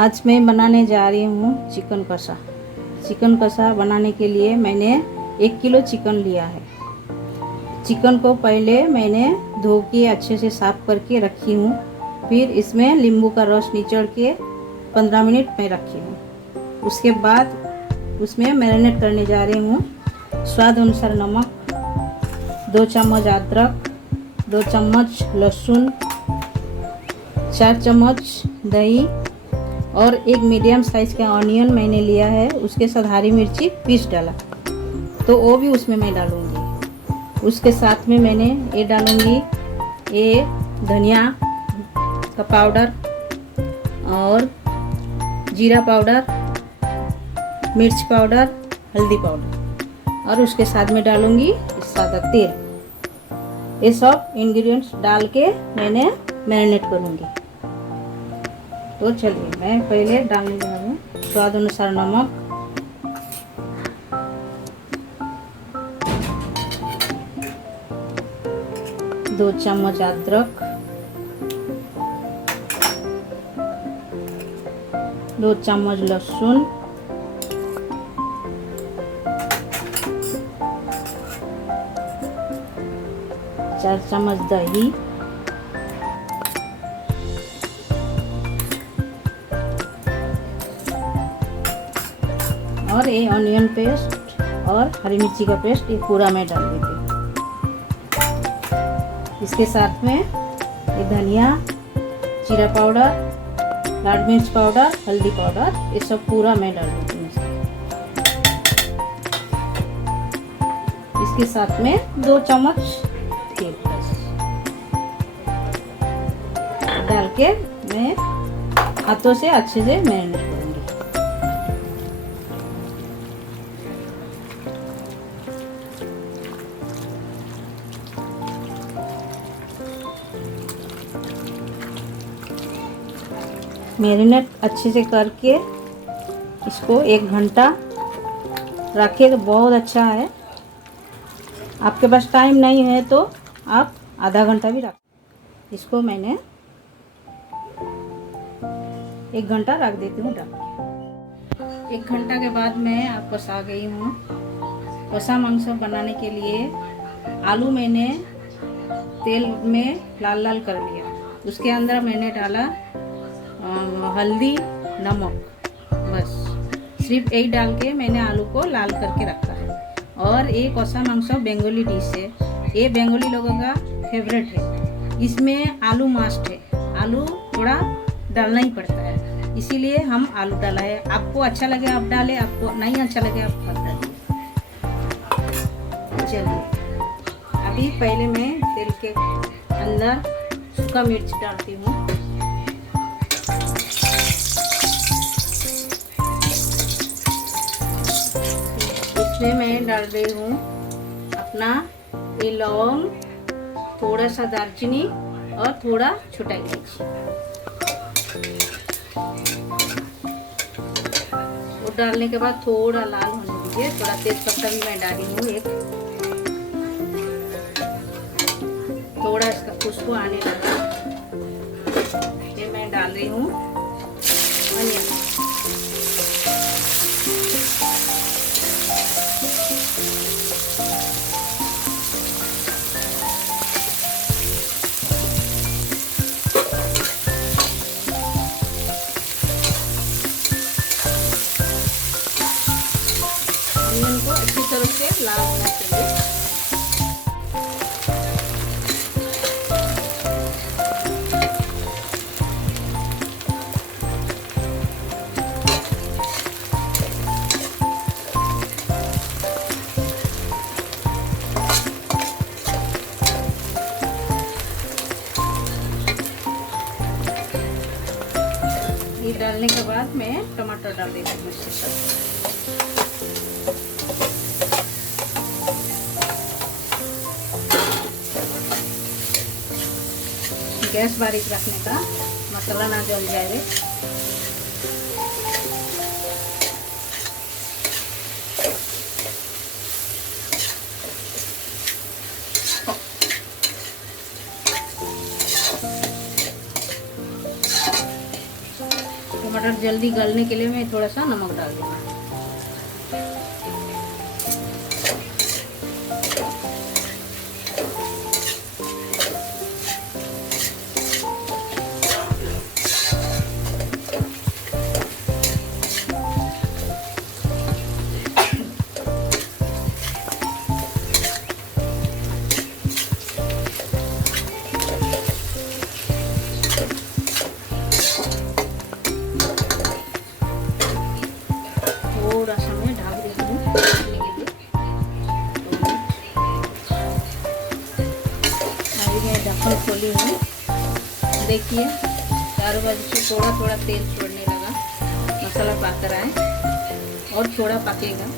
आज मैं बनाने जा रही हूँ चिकन कषा। चिकन कषा बनाने के लिए मैंने 1 किलो चिकन लिया है। चिकन को पहले मैंने धो के अच्छे से साफ़ करके रखी हूँ। फिर इसमें नींबू का रस निचोड़ के 15 मिनट में रखी हूँ। उसके बाद उसमें मैरिनेट करने जा रही हूँ। स्वाद अनुसार नमक, 2 चम्मच अदरक, 2 चम्मच लहसुन, 4 चम्मच दही और एक मीडियम साइज़ का ऑनियन मैंने लिया है। उसके साथ हरी मिर्ची पीस डाला, तो वो भी उसमें मैं डालूँगी। उसके साथ में मैंने ये डालूँगी, ये धनिया का पाउडर और जीरा पाउडर, मिर्च पाउडर, हल्दी पाउडर और उसके साथ में डालूँगी सादा तेल। ये सब इंग्रेडिएंट्स डाल के मैंने मैरिनेट करूँगी। तो चलिए मैं पहले डालने जा रही हूँ स्वाद अनुसार नमक, दो चम्मच अदरक, 2 चम्मच लहसुन, 4 चम्मच दही और ये ऑनियन पेस्ट और हरी मिर्ची का पेस्ट, ये पूरा मैं डाल देती हूँ। इसके साथ में ये धनिया, जीरा पाउडर, लाल मिर्च पाउडर, हल्दी पाउडर, ये सब पूरा मैं डाल देती हूँ। इसके साथ में 2 चम्मच तेल डाल के मैं हाथों से अच्छे से मैरिनेट करूँगी। मैरिनेट अच्छे से करके इसको 1 घंटा रखे तो बहुत अच्छा है। आपके पास टाइम नहीं है तो आप आधा घंटा भी रख। इसको मैंने 1 घंटा रख देती हूँ ढक के। 1 घंटा के बाद मैं आपको आ गई हूँ। कषा मांस बनाने के लिए आलू मैंने तेल में लाल लाल कर लिया। उसके अंदर मैंने डाला हल्दी, नमक, बस सिर्फ यही डाल के मैंने आलू को लाल करके रखा है। और ये कषा मांस बंगाली डिश है, ये बंगाली लोगों का फेवरेट है। इसमें आलू मस्ट है, आलू थोड़ा डालना ही पड़ता है, इसीलिए हम आलू डाला है। आपको अच्छा लगे आप डालें, आपको नहीं अच्छा लगे आप मत डालिए। चलिए अभी पहले मैं तेल के अंदर सूखा मिर्च डालती हूँ। इसमें मैं डाल रही हूँ अपना ये लौंग, थोड़ा सा दालचीनी और थोड़ा छोटा इलायची। वो डालने के बाद थोड़ा लाल होने दीजिए। थोड़ा तेज पत्ता भी मैं डाली हूँ एक, थोड़ा इसका खुशबू आने लगा। ये मैं डाल रही हूँ अनियन। अनियन को अच्छी तरह से लाल होना चाहिए। ये डालने के बाद मैं टमाटर डाल देती हूँ इसके साथ। गैस बारीक रखने का, मसाला ना जल जाए। फटाफट जल्दी गलने के लिए मैं थोड़ा सा नमक डाल दूँगा। थोड़ा सा मैं ढक देती हूँ पकने के लिए। अभी मैं ढक्कन खोली हूँ, देखिए चारों बाजू से थोड़ा थोड़ा तेल छोड़ने लगा, मसाला पक रहा है और थोड़ा पकेगा।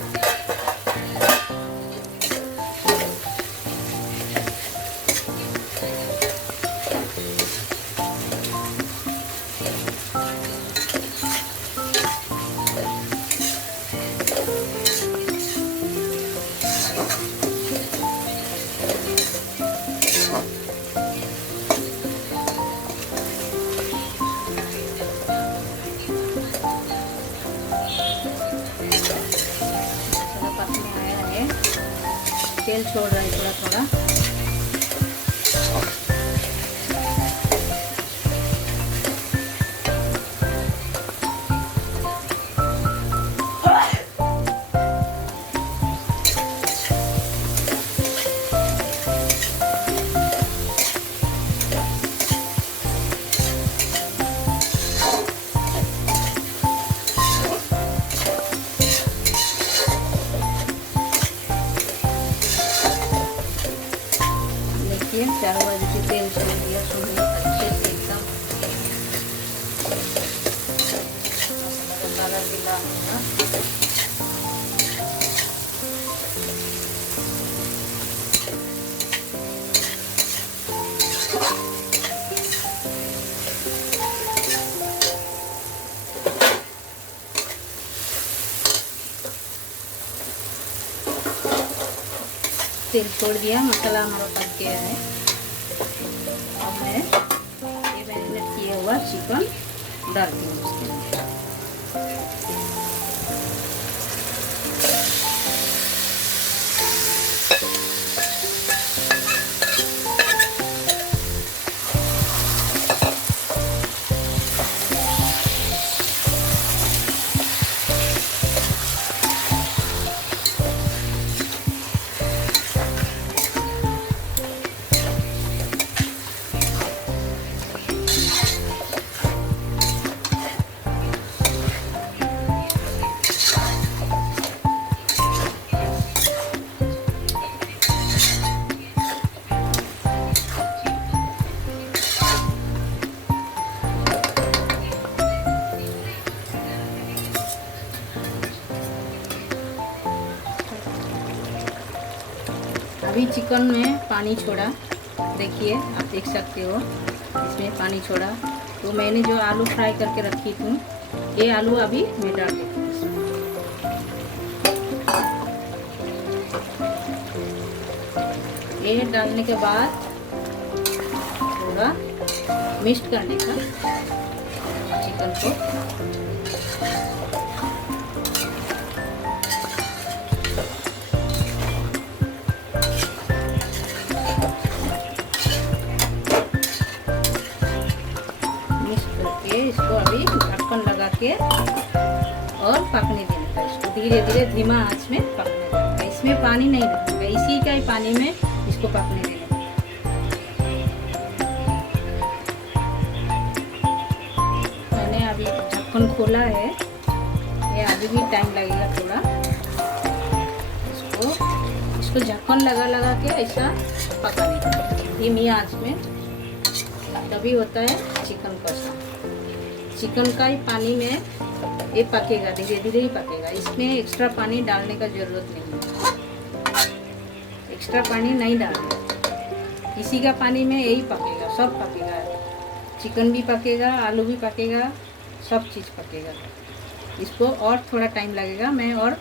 तेल छोड़ रहा है थोड़ा थोड़ा। चारों बाजू से तेल छोड़ दिया, सुन अच्छे से एकदम मसाला पीला होगा। तेल छोड़ दिया, मसाला हमारा पक गया है। अब मैं ये मैरिनेट किया हुआ चिकन डालती हूँ उसके अंदर। अभी चिकन में पानी छोड़ा, देखिए आप देख सकते हो इसमें पानी छोड़ा। तो मैंने जो आलू फ्राई करके रखी थी, ये आलू अभी मैं डाल देती हूँ इसमें। ये डालने के बाद थोड़ा मिक्स करने का चिकन को। इसको अभी ढक्कन लगा के और पकने देने का, इसको धीरे धीरे धीमा आंच में पकने देने का। इसमें पानी नहीं डालने का, इसी का ही पानी में इसको पकने देने का। मैंने अभी ढक्कन खोला है, ये अभी भी टाइम लगेगा थोड़ा। इसको ढक्कन लगा लगा के ऐसा पकाने का धीमी आंच में, तभी होता है चिकन कसा। चिकन का ही पानी में ये पकेगा, धीरे धीरे ही पकेगा। इसमें एक्स्ट्रा पानी डालने का ज़रूरत नहीं है, एक्स्ट्रा पानी नहीं डालना। इसी का पानी में यही पकेगा, सब पकेगा। चिकन भी पकेगा, आलू भी पकेगा, सब चीज़ पकेगा। इसको और थोड़ा टाइम लगेगा, मैं और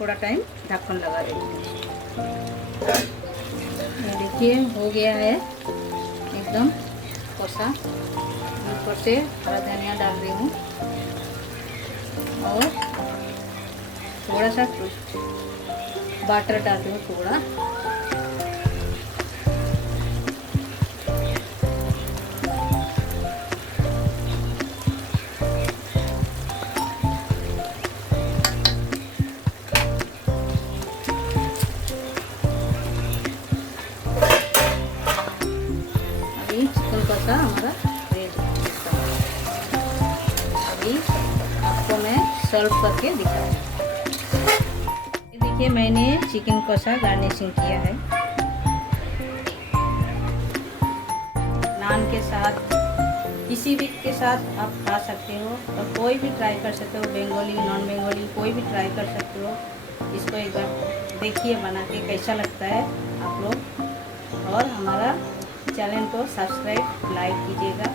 थोड़ा टाइम ढक्कन लगा देती हूँ। देखिए हो गया है एकदम कसा। ऊपर से हरा धनिया डाल रही हूँ और थोड़ा सा बटर डालती हूँ थोड़ा। अभी चिकन कसा हमारा रेडी। अभी आपको मैं सर्व करके दिखाऊँ। देखिए मैंने चिकन कसा गार्निशिंग किया है। नान के साथ, किसी भी के साथ आप खा सकते हो, और कोई भी ट्राई कर सकते हो, बंगाली नॉन बंगाली कोई भी ट्राई कर सकते हो। इसको एक बार देखिए बना के कैसा लगता है आप लोग, और हमारा चैनल को सब्सक्राइब लाइक कीजिएगा।